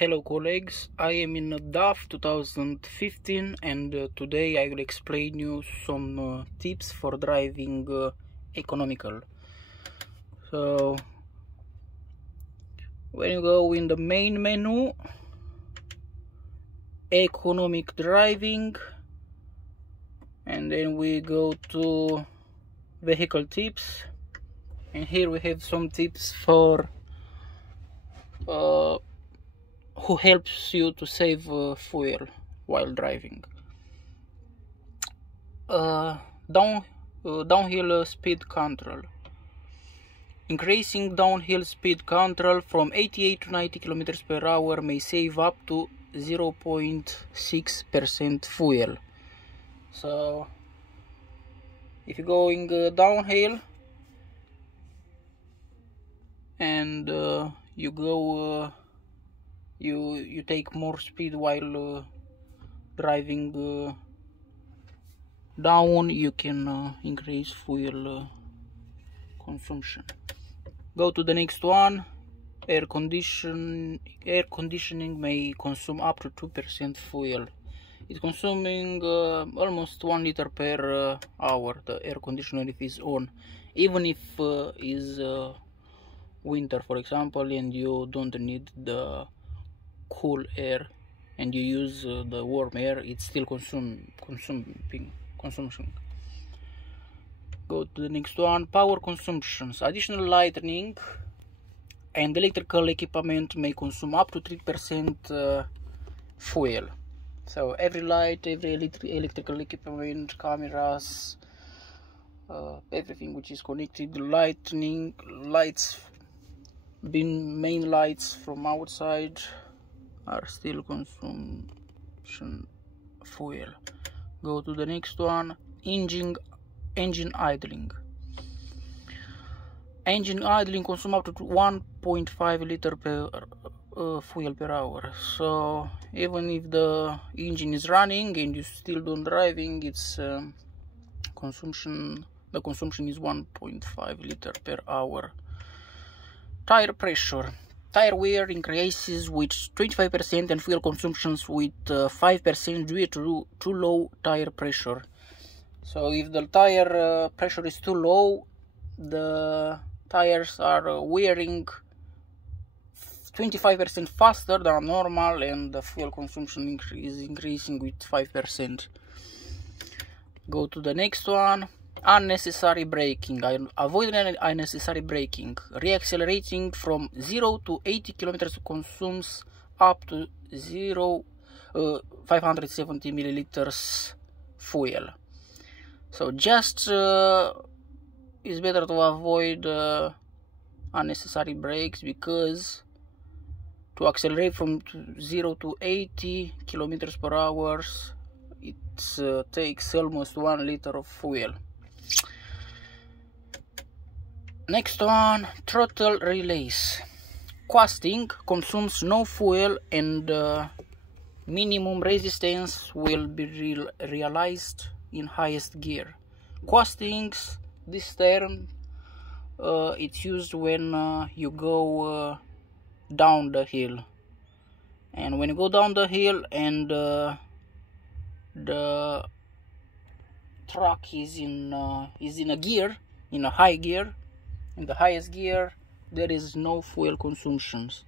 Hello colleagues, I am in DAF 2015 and today I will explain you some tips for driving economical. So when you go in the main menu, economic driving, and then we go to vehicle tips, and here we have some tips for who helps you to save fuel while driving. Downhill speed control. Increasing downhill speed control from 88 to 90 km per hour may save up to 0.6% fuel. So if you're going downhill and you go you take more speed while driving down, you can increase fuel consumption. Go to the next one. Air conditioning may consume up to 2% fuel. It's consuming almost 1 liter per hour, the air conditioner, if it's on, even if is winter, for example, and you don't need the cool air and you use the warm air, it's still consumption. Go to the next one. Power consumptions. Additional lighting and electrical equipment may consume up to 3% fuel. So every light, every electrical equipment, cameras, everything which is connected, lights, main lights from outside are still consumption fuel. Go to the next one. Engine idling. Engine idling consume up to 1.5 liter per fuel per hour. So even if the engine is running and you still don't driving, it's the consumption is 1.5 liter per hour. Tire pressure. Tire wear increases with 25% and fuel consumptions with 5% due to too low tire pressure. So if the tire pressure is too low, the tires are wearing 25% faster than normal, and the fuel consumption is increasing with 5%. Go to the next one. Unnecessary braking. Avoid unnecessary braking. Reaccelerating from 0 to 80 km consumes up to 570 milliliters fuel. So just it's better to avoid unnecessary brakes, because to accelerate from 0 to 80 kilometers per hour, it takes almost 1 liter of fuel. Next one, throttle release. Coasting consumes no fuel and minimum resistance will be realized in highest gear. Coastings, this term, it's used when you go down the hill. And when you go down the hill and the truck is in a gear, in a high gear, in the highest gear, there is no fuel consumptions,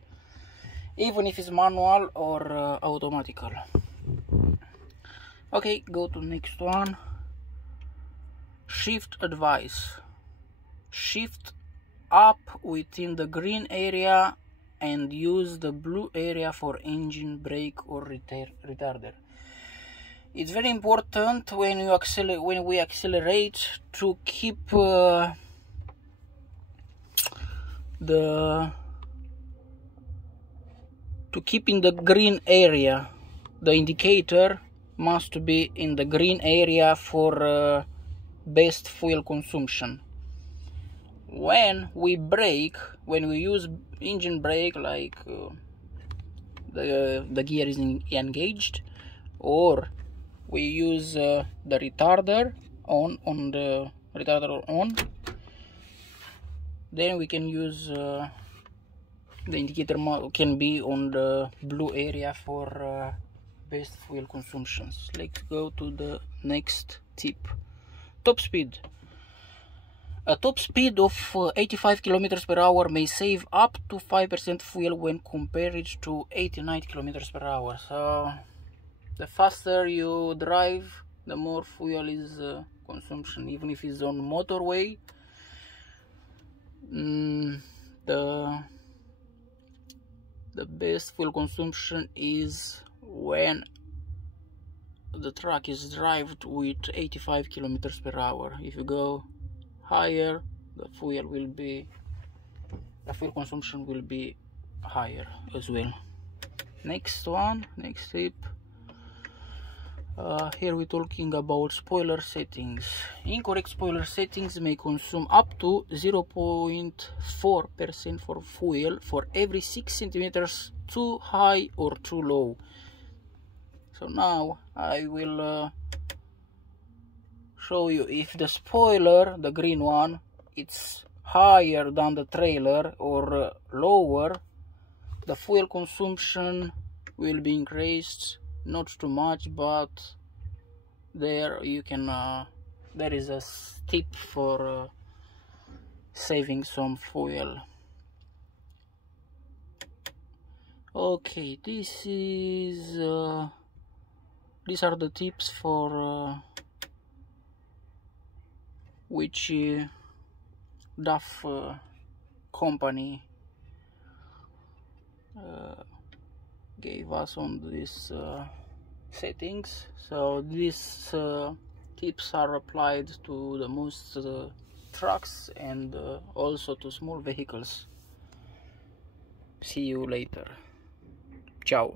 even if it's manual or automatical. Okay, go to next one. Shift advice. Shift up within the green area and use the blue area for engine, brake or retarder. It's very important when we accelerate to keep in the green area. The indicator must be in the green area for best fuel consumption. When we brake, when we use engine brake, like the gear is engaged, or we use the retarder on the retarder on, then we can use The indicator can be on the blue area for best fuel consumptions. Let's go to the next tip. Top speed. A top speed of 85 km per hour may save up to 5% fuel when compared to 89 km per hour. So the faster you drive, the more fuel is consumption, even if it's on motorway. The best fuel consumption is when the truck is driven with 85 km per hour. If you go higher, the fuel consumption will be higher as well. Next tip. Here we're talking about spoiler settings. Incorrect spoiler settings may consume up to 0.4% for fuel for every 6 centimeters too high or too low. So now I will show you if the spoiler, the green one, it's higher than the trailer or lower, the fuel consumption will be increased. Not too much, but there you can there is a tip for saving some fuel. Okay, these are the tips for which DAF company gave us on this settings. So these tips are applied to the most trucks and also to small vehicles. See you later. Ciao.